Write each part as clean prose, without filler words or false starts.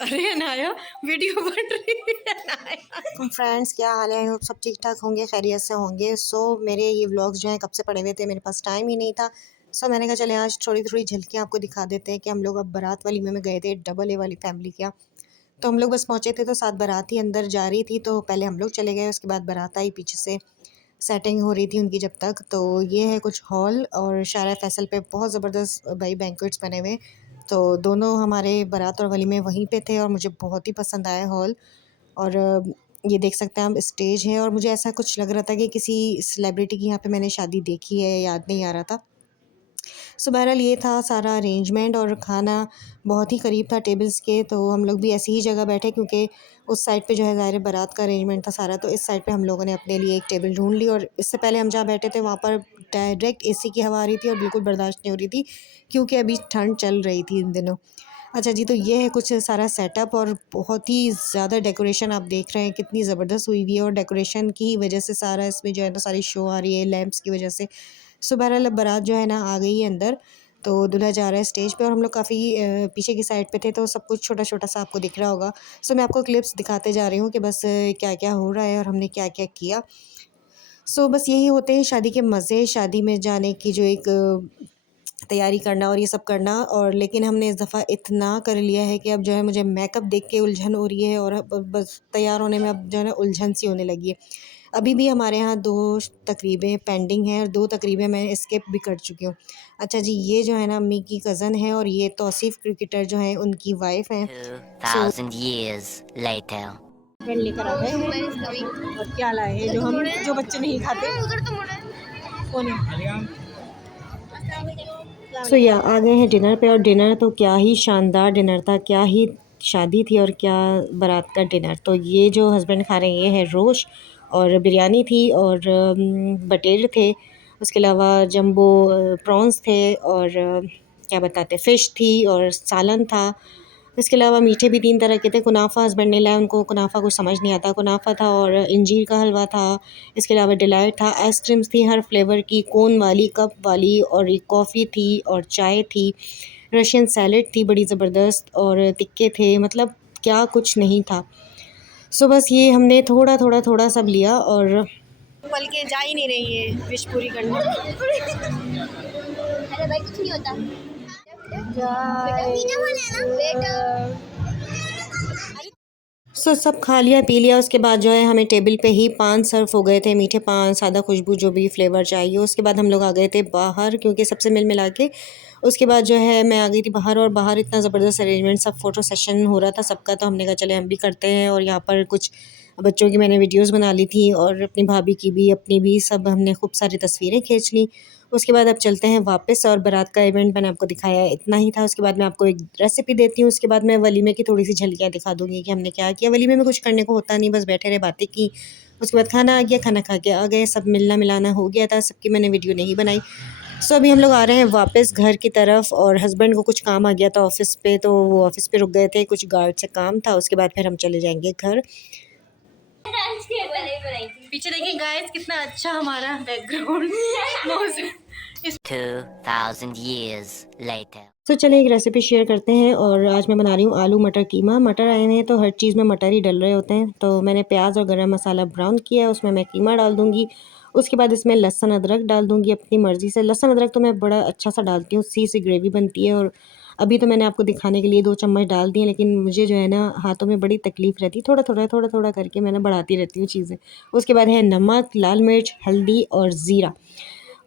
अरे अनाया, वीडियो बन रही है अनाया। फ्रेंड्स, क्या हाल है? आप सब ठीक ठाक होंगे, खैरियत से होंगे। मेरे ये व्लॉग्स जो हैं कब से पड़े हुए थे, मेरे पास टाइम ही नहीं था। मैंने कहा चले आज थोड़ी थोड़ी झलकियाँ आपको दिखा देते हैं कि हम लोग अब बारात वलीमे में गए थे, डबल ए वाली फैमिली के यहाँ। तो हम लोग बस पहुँचे थे तो साथ बारात ही अंदर जा रही थी, तो पहले हम लोग चले गए, उसके बाद बारात आई पीछे से। सेटिंग हो रही थी उनकी जब तक। तो ये है कुछ हॉल, और शारा फैसल पे बहुत ज़बरदस्त भाई बैंक्वेट्स बने हुए। तो दोनों हमारे बारात और वलीमे वहीं पे थे और मुझे बहुत ही पसंद आया हॉल। और ये देख सकते हैं हम, स्टेज है, और मुझे ऐसा कुछ लग रहा था कि किसी सेलिब्रिटी की यहाँ पे मैंने शादी देखी है, याद नहीं आ रहा था। बहरहाल ये था सारा अरेंजमेंट, और खाना बहुत ही करीब था टेबल्स के, तो हम लोग भी ऐसी ही जगह बैठे क्योंकि उस साइड पे जो है ज़ाहिर है बारात का अरेंजमेंट था सारा, तो इस साइड पे हम लोगों ने अपने लिए एक टेबल ढूंढ ली। और इससे पहले हम जहाँ बैठे थे वहाँ पर डायरेक्ट एसी की हवा आ रही थी और बिल्कुल बर्दाश्त नहीं हो रही थी क्योंकि अभी ठंड चल रही थी इन दिनों। अच्छा जी, तो ये है कुछ सारा सेटअप, और बहुत ही ज़्यादा डेकोरेशन आप देख रहे हैं कितनी ज़बरदस्त हुई हुई है, और डेकोरेशन की वजह से सारा इसमें जो है ना सारी शो आ रही है लैंप्स की वजह से। बहरहाल अब बारात जो है ना आ गई है अंदर, तो दूल्हा जा रहा है स्टेज पे, और हम लोग काफ़ी पीछे की साइड पे थे, तो सब कुछ छोटा छोटा सा आपको दिख रहा होगा। मैं आपको क्लिप्स दिखाते जा रही हूँ कि बस क्या क्या हो रहा है और हमने क्या क्या किया। बस यही होते हैं शादी के मज़े, शादी में जाने की जो एक तैयारी करना और ये सब करना। और लेकिन हमने इस दफ़ा इतना कर लिया है कि अब जो है मुझे मेकअप देख के उलझन हो रही है, और अब बस तैयार होने में अब जो है ना उलझन सी होने लगी है। अभी भी हमारे यहाँ 2 तकरीबें पेंडिंग हैं, और 2 तकरीबें मैं स्किप भी कर चुकी हूँ। अच्छा जी, ये जो है ना अम्मी की कज़न है, और ये तौसीफ़ क्रिकेटर जो हैं उनकी वाइफ़ हैं। 2000 years later. फ्रेंड लेकर आ गए, और क्या लाए हैं जो बच्चे नहीं खाते। कौन है? या आ गए हैं डिनर पे, और डिनर तो क्या ही शानदार डिनर था, क्या ही शादी थी और क्या बारात का डिनर। तो ये जो हस्बैंड खा रहे हैं ये है रोश, और बिरयानी थी, और बटेर थे, उसके अलावा जंबो प्रॉन्स थे, और क्या बताते फ़िश थी, और सालन था। इसके अलावा मीठे भी 3 तरह के थे। कुनाफ़ा हस्बैंड ने लाया, उनको कुनाफ़ा कुछ समझ नहीं आता। कुनाफ़ा था, और अंजीर का हलवा था। इसके अलावा डिलाइट था, आइसक्रीम्स थी हर फ्लेवर की, कोन वाली, कप वाली, और एक कॉफ़ी थी, और चाय थी। रशियन सैलेड थी बड़ी ज़बरदस्त, और टिक्के थे, मतलब क्या कुछ नहीं था। बस ये हमने थोड़ा थोड़ा थोड़ा सब लिया, और पल के जा ही नहीं रही है विश पूरी करने। अरे भाई कुछ नहीं होता सब खा लिया पी लिया, उसके बाद जो है हमें टेबल पे ही पान सर्व हो गए थे, मीठे पान, सादा खुशबू, जो भी फ्लेवर चाहिए। उसके बाद हम लोग आ गए थे बाहर, क्योंकि सबसे मिल मिला के उसके बाद जो है मैं आ गई थी बाहर, और बाहर इतना ज़बरदस्त अरेंजमेंट, सब फ़ोटो सेशन हो रहा था सबका, तो हमने कहा चले हम भी करते हैं। और यहाँ पर कुछ बच्चों की मैंने वीडियोज़ बना ली थी, और अपनी भाभी की भी, अपनी भी, सब हमने खूब सारी तस्वीरें खींच ली। उसके बाद अब चलते हैं वापस, और बारात का इवेंट मैंने आपको दिखाया है, इतना ही था। उसके बाद मैं आपको एक रेसिपी देती हूँ, उसके बाद मैं वलीमे की थोड़ी सी झलकियाँ दिखा दूँगी कि हमने क्या किया। वलीमे में कुछ करने को होता नहीं, बस बैठे रहे, बातें की। उसके बाद खाना आ गया, खाना खा के आ गए, सब मिलना मिलाना हो गया था, सबकी मैंने वीडियो नहीं बनाई। अभी हम लोग आ रहे हैं वापस घर की तरफ, और हस्बैंड को कुछ काम आ गया था ऑफ़िस पे, तो वो ऑफ़िस पे रुक गए थे, कुछ गार्ड से काम था। उसके बाद फिर हम चले जाएँगे घर। पीछे देखिए गाइस, कितना अच्छा हमारा बैकग्राउंड। 2000 years later. चलिए एक रेसिपी शेयर करते हैं, और आज मैं बना रही हूँ आलू मटर कीमा। मटर आए हैं तो हर चीज़ में मटर ही डल रहे होते हैं, तो मैंने प्याज और गरम मसाला ब्राउन किया है, उसमें मैं कीमा डाल दूँगी। उसके बाद इसमें लहसुन अदरक डाल दूँगी अपनी मर्ज़ी से। लहसुन अदरक तो मैं बड़ा अच्छा सा डालती हूँ, उससे से ग्रेवी बनती है। और अभी तो मैंने आपको दिखाने के लिए 2 चम्मच डाल दिए, लेकिन मुझे जो है ना हाथों में बड़ी तकलीफ़ रहती है, थोड़ा-थोड़ा, थोड़ा-थोड़ा करके मैंने बढ़ाती रहती हूँ चीज़ें। उसके बाद है नमक, लाल मिर्च, हल्दी और ज़ीरा।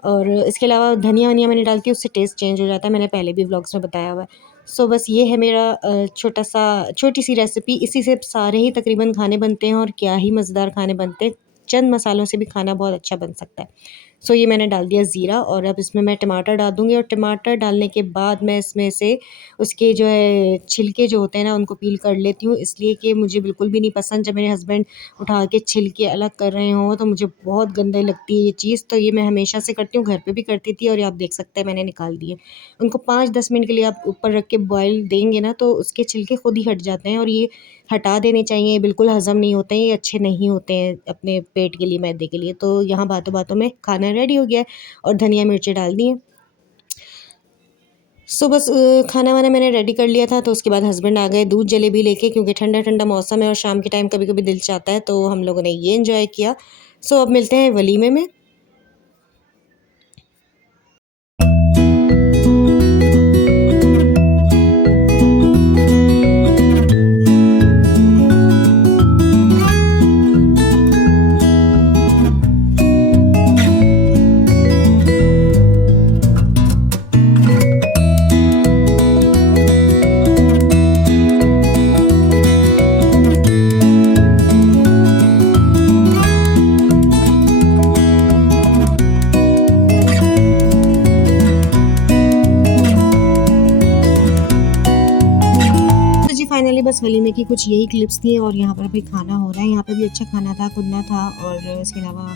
और इसके अलावा धनिया-वनिया मैंने डालती हूँ, उससे टेस्ट चेंज हो जाता है, मैंने पहले भी व्लॉग्स में बताया हुआ है। बस ये है मेरा छोटी-सी रेसिपी, इसी से सारे ही तकरीबन खाने बनते हैं, और क्या ही मज़ेदार खाने बनते हैं। चंद मसालों से भी खाना बहुत अच्छा बन सकता है। ये मैंने डाल दिया ज़ीरा, और अब इसमें मैं टमाटर डाल दूँगी, और टमाटर डालने के बाद मैं इसमें से उसके जो है छिलके जो होते हैं ना उनको पील कर लेती हूँ, इसलिए कि मुझे बिल्कुल भी नहीं पसंद जब मेरे हस्बैंड उठा के छिलके अलग कर रहे हों, तो मुझे बहुत गंदी लगती है ये चीज़। तो ये मैं हमेशा से करती हूँ, घर पे भी करती थी, और ये आप देख सकते हैं मैंने निकाल दिए। उनको 5-10 मिनट के लिए आप ऊपर रख के बॉयल देंगे ना, तो उसके छिलके खुद ही हट जाते हैं, और ये हटा देने चाहिए, बिल्कुल हज़म नहीं होते हैं, ये अच्छे नहीं होते हैं अपने पेट के लिए, मैदे के लिए। तो यहाँ बातों-बातों में खाना रेडी हो गया है, और धनिया मिर्ची डाल दी हैं। सो बस खाना वाना मैंने रेडी कर लिया था, तो उसके बाद हस्बैंड आ गए दूध जलेबी लेके, क्योंकि ठंडा ठंडा मौसम है और शाम के टाइम कभी कभी दिल चाहता है, तो हम लोगों ने ये इन्जॉय किया। सो अब मिलते हैं वलीमे में। तो जी फाइनली बस वलीमे की कुछ यही क्लिप्स थी, और यहाँ पर भी खाना हो रहा है। यहाँ पे भी अच्छा खाना था, कुन्ना था, और इसके अलावा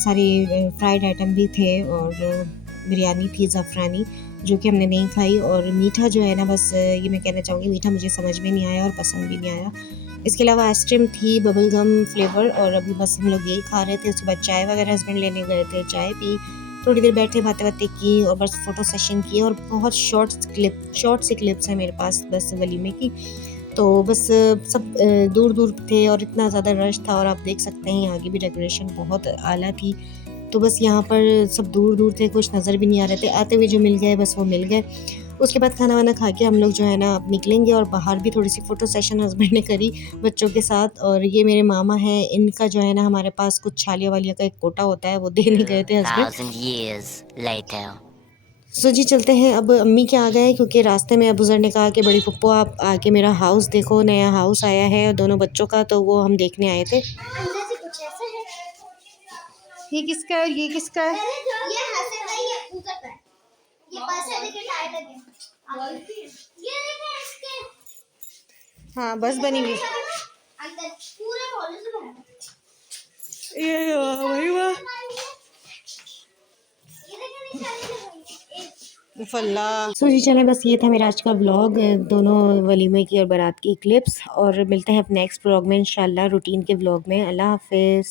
सारे फ्राइड आइटम भी थे, और बिरयानी थी ज़फ़रानी, जो कि हमने नहीं खाई। और मीठा जो है ना, बस ये मैं कहना चाहूँगी, मीठा मुझे समझ में नहीं आया और पसंद भी नहीं आया। इसके अलावा आइसक्रीम थी बबल गम फ्लेवर, और अभी बस हम लोग यही खा रहे थे। उसके बाद चाय वगैरह हस्बैंड लेने गए थे, चाय पी, थोड़ी देर बैठे बातें बातें की, और बस फ़ोटो सेशन किए। और बहुत शॉर्ट सी क्लिप्स हैं मेरे पास बस वलीमे की। तो बस सब दूर दूर थे और इतना ज़्यादा रश था, और आप देख सकते हैं यहाँ की भी डेकोरेशन बहुत आला थी। तो बस यहाँ पर सब दूर दूर थे, कुछ नज़र भी नहीं आ रहे थे। आते हुए जो मिल गए बस वो मिल गए। उसके बाद खाना वाना खा के हम लोग जो है ना अब निकलेंगे, और बाहर भी थोड़ी सी फ़ोटो सेशन हस्बैंड ने करी बच्चों के साथ। और ये मेरे मामा हैं, इनका जो है ना हमारे पास कुछ छालिया वालिया का एक कोटा होता है, वो देने गए थे हस्बैंड। 2,000 years later. सो जी चलते हैं अब अम्मी के आ गए, क्योंकि रास्ते में अबूज़र ने कहा कि बड़ी पप्पू आप आके मेरा हाउस देखो, नया हाउस आया है दोनों बच्चों का, तो वो हम देखने आए थे। अंदर से कुछ ऐसा है। ये किसका है और ये किसका है? ये हंसे का ही है, ऊपर का है। ये बस है, देखिए टायर लगे हैं। ये देखें इसके हाँ बस बनी हुई। अंदर पूरे बॉल से भरा है। ये वही वाह ये देखें निशानी लगाई है। फल्ला। सो जी चलें, बस ये था मेरा आज का व्लॉग, दोनों वलीमे की और बारात की क्लिप्स। और मिलते हैं अब नेक्स्ट व्लॉग में इंशाल्लाह, रूटीन के व्लॉग में। अल्लाह हाफिज़।